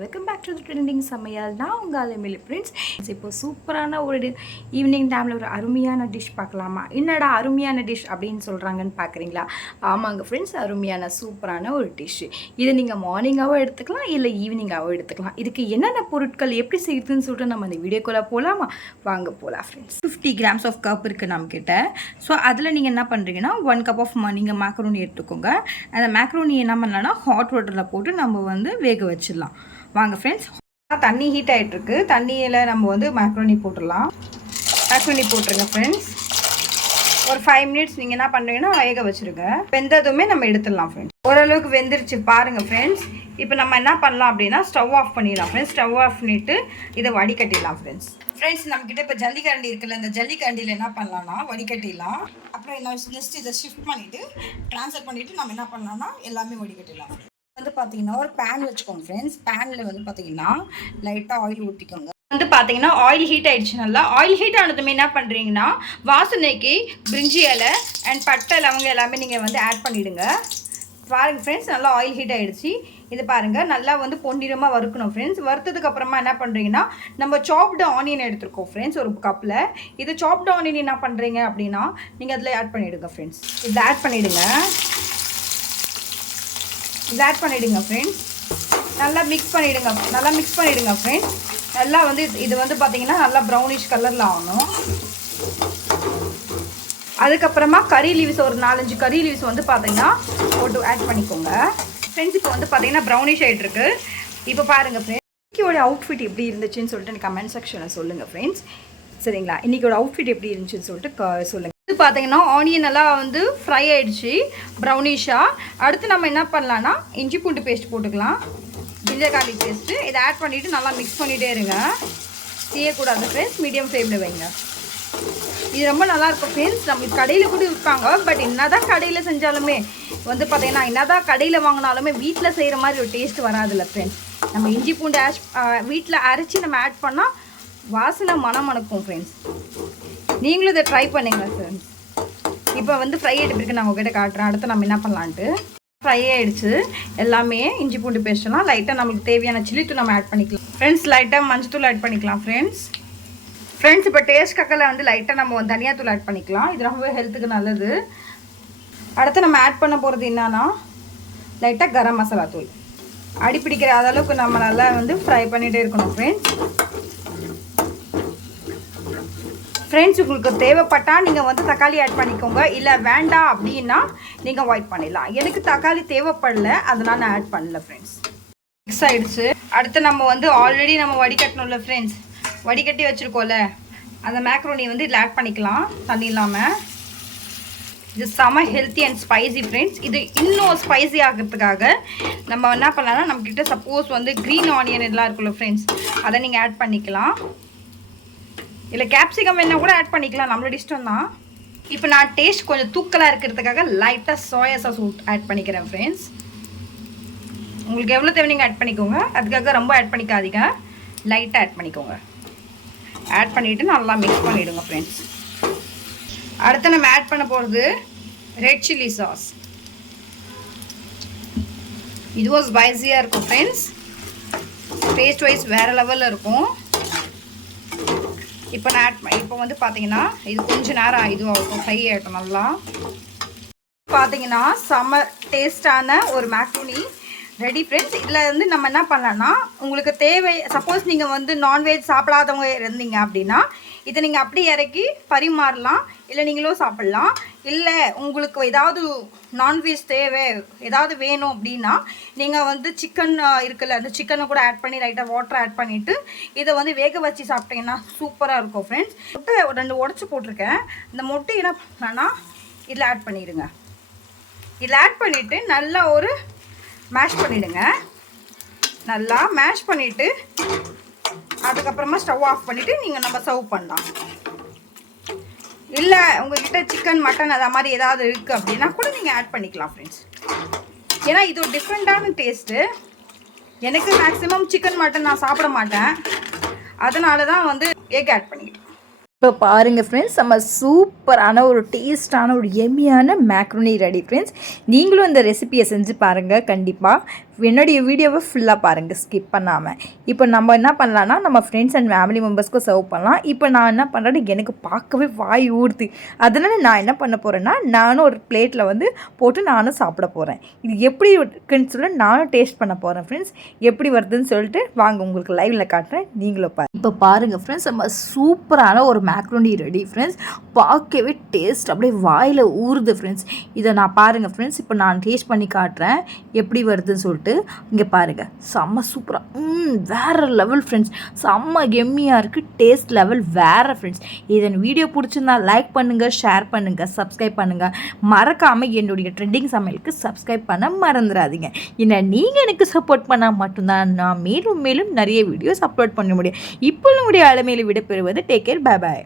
Welcome back to the trending சமையல். நான் உங்கள் அலமிலி ஃப்ரெண்ட்ஸ். இப்போ சூப்பரான ஒரு ஈவினிங் டைமில் ஒரு அருமையான டிஷ் பார்க்கலாமா? என்னடா அருமையான டிஷ் அப்படின்னு சொல்கிறாங்கன்னு பார்க்குறீங்களா? ஆமாங்க ஃப்ரெண்ட்ஸ், அருமையான சூப்பரான ஒரு டிஷ்ஷு. இதை நீங்கள் மார்னிங்காகவும் எடுத்துக்கலாம், இல்லை ஈவினிங்காகவும் எடுத்துக்கலாம். இதுக்கு என்னென்ன பொருட்கள் எப்படி செய்யுதுன்னு சொல்லிட்டு நம்ம அந்த வீடியோக்குள்ளே போகலாமா? வாங்க போகலாம் ஃப்ரெண்ட்ஸ். 50 கிராம்ஸ் ஆஃப் கப் இருக்குது நம்மக்கிட்ட. ஸோ அதில் நீங்கள் என்ன பண்ணுறீங்கன்னா 1 கப் ஆஃப் நீங்கள் மேக்ரோனி எடுத்துக்கோங்க. அந்த மேக்ரோனி என்ன பண்ணலான்னா ஹாட் வாட்டரில் போட்டு நம்ம வந்து வேக வச்சிடலாம். வாங்க ஃப்ரெண்ட்ஸ், தண்ணி ஹீட் ஆகிட்டுருக்கு. தண்ணியில் நம்ம வந்து மேக்ரோனி போட்டுடலாம். மேக்ரோனி போட்டுருங்க ஃப்ரெண்ட்ஸ். ஒரு 5 மினிட்ஸ் நீங்கள் என்ன பண்ணுறீங்கன்னா வேக வச்சுருங்க. வெந்ததுமே நம்ம எடுத்துடலாம் ஃப்ரெண்ட்ஸ். ஓரளவுக்கு வெந்துருச்சு பாருங்கள் ஃப்ரெண்ட்ஸ். இப்போ நம்ம என்ன பண்ணலாம் அப்படின்னா ஸ்டவ் ஆஃப் பண்ணிடலாம் ஃப்ரெண்ட்ஸ். ஸ்டவ் ஆஃப் பண்ணிவிட்டு இதை வடிகட்டிடலாம் ஃப்ரெண்ட்ஸ். ஃப்ரெண்ட்ஸ், நம்மக்கிட்ட இப்போ ஜல்லிக்கரண்டி இருக்குல்ல, இந்த ஜல்லிக்கரண்டியில் என்ன பண்ணலான்னா வடிகட்டிடலாம். அப்புறம் என்ன நெக்ஸ்ட் இதை ஷிஃப்ட் பண்ணிவிட்டு ட்ரான்ஸ்ஃபர் பண்ணிவிட்டு நம்ம என்ன பண்ணலாம்னா எல்லாமே வடிகட்டிடலாம். வந்து பார்த்தீங்கன்னா ஒரு பேன் வச்சுக்கோங்க ஃப்ரெண்ட்ஸ். பேனில் வந்து பார்த்தீங்கன்னா லைட்டாக ஆயில் ஊற்றிக்கோங்க. வந்து பார்த்தீங்கன்னா ஆயில் ஹீட் ஆகிடுச்சு. நல்லா ஆயில் ஹீட் ஆனதுமே என்ன பண்ணுறீங்கன்னா வாசனைக்கு பிரிஞ்சி இலை அண்ட் பட்டை லவங்க எல்லாமே நீங்கள் வந்து ஆட் பண்ணிவிடுங்க. பாருங்கள் ஃப்ரெண்ட்ஸ், நல்லா ஆயில் ஹீட் ஆகிடுச்சு. இது பாருங்கள், நல்லா வந்து பொன்னிறமாக வறுக்கணும் ஃப்ரெண்ட்ஸ். வறுத்ததுக்கப்புறமா என்ன பண்ணுறீங்கன்னா நம்ம சாப்டு ஆனியன் எடுத்துருக்கோம் ஃப்ரெண்ட்ஸ் ஒரு கப்பில். இது சாப்டு ஆனியன் என்ன பண்ணுறீங்க அப்படின்னா நீங்கள் அதில் ஆட் பண்ணிவிடுங்க ஃப்ரெண்ட்ஸ். இதில் ஆட் பண்ணிவிடுங்க. இதை ஆட் பண்ணிவிடுங்க ஃப்ரெண்ட்ஸ். நல்லா மிக்ஸ் பண்ணிவிடுங்க ஃப்ரெண்ட்ஸ். நல்லா வந்து இது வந்து பார்த்திங்கன்னா நல்லா ப்ரௌனிஷ் கலரில் ஆகணும். அதுக்கப்புறமா கறி லீவ்ஸ் ஒரு 4-5 கறி லீவ்ஸ் வந்து பார்த்திங்கன்னா போட்டு ஆட் பண்ணிக்கோங்க ஃப்ரெண்ட்ஸ். இப்போ வந்து பார்த்திங்கன்னா ப்ரௌனிஷ் ஆகிட்டுருக்கு. இப்போ பாருங்கள் ஃப்ரெண்ட்ஸ், இன்றைக்கியோட அவுட்ஃபிட் எப்படி இருந்துச்சுன்னு சொல்லிட்டு எனக்கு கமெண்ட் செக்ஷனில் சொல்லுங்கள் ஃப்ரெண்ட்ஸ். சரிங்களா? இன்றைக்கியோட அவுட்ஃபிட் எப்படி இருந்துச்சுன்னு சொல்லிட்டு சொல்லுங்கள். இது பார்த்தீங்கன்னா ஆனியன் நல்லா வந்து ஃப்ரை ஆகிடுச்சு ப்ரௌனிஷாக. அடுத்து நம்ம என்ன பண்ணலான்னா இஞ்சி பூண்டு பேஸ்ட் போட்டுக்கலாம், ஜிஞ்சர் கார்லிக் பேஸ்ட்டு. இதை ஆட் பண்ணிவிட்டு நல்லா மிக்ஸ் பண்ணிகிட்டே இருங்க. செய்யக்கூடாது ஃப்ரெண்ட்ஸ், மீடியம் ஃப்ளேமில் வைங்க. இது ரொம்ப நல்லாயிருக்கும் ஃப்ரெண்ட்ஸ். நம்ம கடையில் கூட விற்பாங்க. பட் என்ன தான் கடையில் செஞ்சாலுமே வந்து பார்த்திங்கன்னா என்ன தான் கடையில் வாங்கினாலுமே வீட்டில் செய்கிற மாதிரி ஒரு டேஸ்ட் வராதில்ல ஃப்ரெண்ட்ஸ். நம்ம இஞ்சி பூண்டு வீட்டில் அரைச்சி நம்ம ஆட் பண்ணால் வாசனை மணக்கும் ஃப்ரெண்ட்ஸ். நீங்களும் இதை ட்ரை பண்ணுங்க சார். இப்போ வந்து ஃப்ரை ஆகிட்டு நான் உங்ககிட்ட காட்டுறேன். அடுத்து நம்ம என்ன பண்ணலான்ட்டு. ஃப்ரை ஆகிடுச்சு எல்லாமே. இஞ்சி பூண்டு பேஸ்ட்லாம் லைட்டாக நம்மளுக்கு தேவையான சில்லித்தூள் நம்ம ஆட் பண்ணிக்கலாம் ஃப்ரெண்ட்ஸ். லைட்டாக மஞ்சத்தூள் ஆட் பண்ணிக்கலாம் ஃப்ரெண்ட்ஸ். இப்போ டேஸ்ட்காக வந்து லைட்டாக நம்ம தனியாத்தூள் ஆட் பண்ணிக்கலாம். இது ரொம்ப ஹெல்த்துக்கு நல்லது. அடுத்து நம்ம ஆட் பண்ண போகிறது என்னன்னா லைட்டாக கரம் மசாலா தூள். அடி பிடிக்கிற அளவுக்கு நம்ம நல்லா வந்து ஃப்ரை பண்ணிகிட்டே இருக்கணும் ஃப்ரெண்ட்ஸ். உங்களுக்கு தேவைப்பட்டால் நீங்கள் வந்து தக்காளி ஆட் பண்ணிக்கோங்க. இல்லை வேண்டாம் அப்படின்னா நீங்கள் அவாய்ட் பண்ணிடலாம். எனக்கு தக்காளி தேவைப்படல, அதனால் நான் ஆட் பண்ணல ஃப்ரெண்ட்ஸ். மிக்ஸ் ஆகிடுச்சு. அடுத்து நம்ம வந்து ஆல்ரெடி நம்ம வடிகட்டணும்ல ஃப்ரெண்ட்ஸ், வடிகட்டி வச்சுருக்கோம்ல அந்த மேக்ரோனி வந்து இதில் ஆட் பண்ணிக்கலாம் தண்ணி இல்லாமல். இது செம ஹெல்த்தி அண்ட் ஸ்பைசி ஃப்ரெண்ட்ஸ். இது இன்னும் ஸ்பைசி ஆகிறதுக்காக நம்ம என்ன பண்ணலாம்னா நம்மக்கிட்ட சப்போஸ் வந்து க்ரீன் ஆனியன் எல்லாம் இருக்குல்ல ஃப்ரெண்ட்ஸ், அதை நீங்கள் ஆட் பண்ணிக்கலாம். இல்லை கேப்சிகம் வேணால் கூட ஆட் பண்ணிக்கலாம், நம்மளோட இஷ்டம் தான். இப்போ நான் டேஸ்ட் கொஞ்சம் தூக்கலாக இருக்கிறதுக்காக லைட்டாக சோயா சாஸ் ஆட் பண்ணிக்கிறேன் ஃப்ரெண்ட்ஸ். உங்களுக்கு எவ்வளோ தேவை நீங்கள் ஆட் பண்ணிக்கோங்க. அதுக்காக ரொம்ப ஆட் பண்ணிக்காதீங்க, லைட்டாக ஆட் பண்ணிக்கோங்க. ஆட் பண்ணிவிட்டு நல்லா மிக்ஸ் பண்ணிவிடுங்க ஃப்ரெண்ட்ஸ். அடுத்து நம்ம ஆட் பண்ண போகிறது ரெட் சில்லி சாஸ். இதுவும் ஸ்பைசியாக இருக்கும் ஃப்ரெண்ட்ஸ். டேஸ்ட் வைஸ் வேறு லெவலில் இருக்கும். இப்போ வந்து பார்த்தீங்கன்னா இது கொஞ்சம் நேரம் இதுவாகும், ஃப்ரை ஆகிட்டோம் நல்லா. பார்த்தீங்கன்னா செம்ம டேஸ்டான ஒரு மேக்ரோனி ரெடி ஃப்ரெண்ட்ஸ். இதில் வந்து நம்ம என்ன பண்ணலான்னா உங்களுக்கு தேவை சப்போஸ் நீங்கள் வந்து நான்வெஜ் சாப்பிடாதவங்க இருந்தீங்க அப்படின்னா இதை நீங்கள் அப்படியே இறக்கி பரிமாறலாம், இல்லை நீங்களும் சாப்பிட்லாம். இல்லை உங்களுக்கு ஏதாவது நான்வெஜ் தேவை ஏதாவது வேணும் அப்படின்னா நீங்கள் வந்து சிக்கன் இருக்குல்ல, அந்த சிக்கனை கூட ஆட் பண்ணி லைட்டாக வாட்டர் ஆட் பண்ணிவிட்டு இதை வந்து வேக வச்சு சாப்பிட்டீங்கன்னா சூப்பராக இருக்கும் ஃப்ரெண்ட்ஸ். முட்டை 2 உடச்சி போட்டிருக்கேன். இந்த முட்டை என்ன பண்ணலான்னா இதில் ஆட் பண்ணிவிடுங்க. இதில் ஆட் பண்ணிவிட்டு நல்லா ஒரு மேஷ் பண்ணிவிடுங்க. நல்லா மேஷ் பண்ணிவிட்டு அதுக்கப்புறமா ஸ்டவ் ஆஃப் பண்ணிவிட்டு நம்ம சர்வ் பண்ணலாம். இல்லை உங்கள்கிட்ட சிக்கன் மட்டன் அதை மாதிரி ஏதாவது இருக்குது அப்படின்னா கூட நீங்கள் ஆட் பண்ணிக்கலாம் ஃப்ரெண்ட்ஸ். ஏன்னா இது ஒரு டிஃப்ரெண்ட்டான டேஸ்ட்டு. எனக்கு மேக்ஸிமம் சிக்கன் மட்டன் நான் சாப்பிட மாட்டேன், அதனால தான் வந்து எக் ஆட் பண்ணிக்கிட்டேன். இப்போ பாருங்கள் ஃப்ரெண்ட்ஸ், நம்ம சூப்பரான ஒரு டேஸ்டான ஒரு எம்மியான மேக்ரோனி ரெடி ஃப்ரெண்ட்ஸ். நீங்களும் இந்த ரெசிபியை செஞ்சு பாருங்கள் கண்டிப்பாக. என்னுடைய வீடியோவை ஃபுல்லாக பாருங்கள் ஸ்கிப் பண்ணாமல். இப்போ நம்ம என்ன பண்ணலான்னா நம்ம ஃப்ரெண்ட்ஸ் அண்ட் ஃபேமிலி மெம்பர்ஸ்க்கும் சர்வ் பண்ணலாம். இப்போ நான் என்ன பண்ணுறேன்னு எனக்கு பார்க்கவே வாய் ஊறுது. அதனால் நான் என்ன பண்ண போகிறேன்னா நானும் ஒரு பிளேட்டில் வந்து போட்டு நானும் சாப்பிட போகிறேன். இது எப்படி இருக்குன்னு சொல்லி நானும் டேஸ்ட் பண்ண போகிறேன் ஃப்ரெண்ட்ஸ். எப்படி வருதுன்னு சொல்லிட்டு வாங்க உங்களுக்கு லைவில் காட்டுறேன், நீங்களும் பாருங்கள். இப்போ பாருங்கள் ஃப்ரெண்ட்ஸ், நம்ம சூப்பரான ஒரு மேக்ரோனி ரெடி ஃப்ரெண்ட்ஸ். பார்க்கவே டேஸ்ட் அப்படியே வாயில் ஊறுது ஃப்ரெண்ட்ஸ். இதை நான் பாருங்கள் ஃப்ரெண்ட்ஸ், இப்போ நான் டேஸ்ட் பண்ணி காட்டுறேன் எப்படி வருதுன்னு சொல்லிட்டு. இங்கே பாருங்கள், செம்ம சூப்பராக வேறு லெவல் ஃப்ரெண்ட்ஸ், செம்ம எம்மியாக இருக்குது, டேஸ்ட் லெவல் வேறு ஃப்ரெண்ட்ஸ். இதன் வீடியோ பிடிச்சிருந்தா லைக் பண்ணுங்கள், ஷேர் பண்ணுங்கள், சப்ஸ்கிரைப் பண்ணுங்கள். மறக்காமல் என்னுடைய ட்ரெண்டிங் சமையலுக்கு சப்ஸ்கிரைப் பண்ண மறந்துடாதீங்க. ஏன்னா நீங்கள் எனக்கு சப்போர்ட் பண்ணால் மட்டும்தான் நான் மேலும் மேலும் நிறைய வீடியோஸ் அப்லோட் பண்ண முடியும். இப்போ நம்முடைய அலமையில் விட பெறுவது. Take care, bye bye.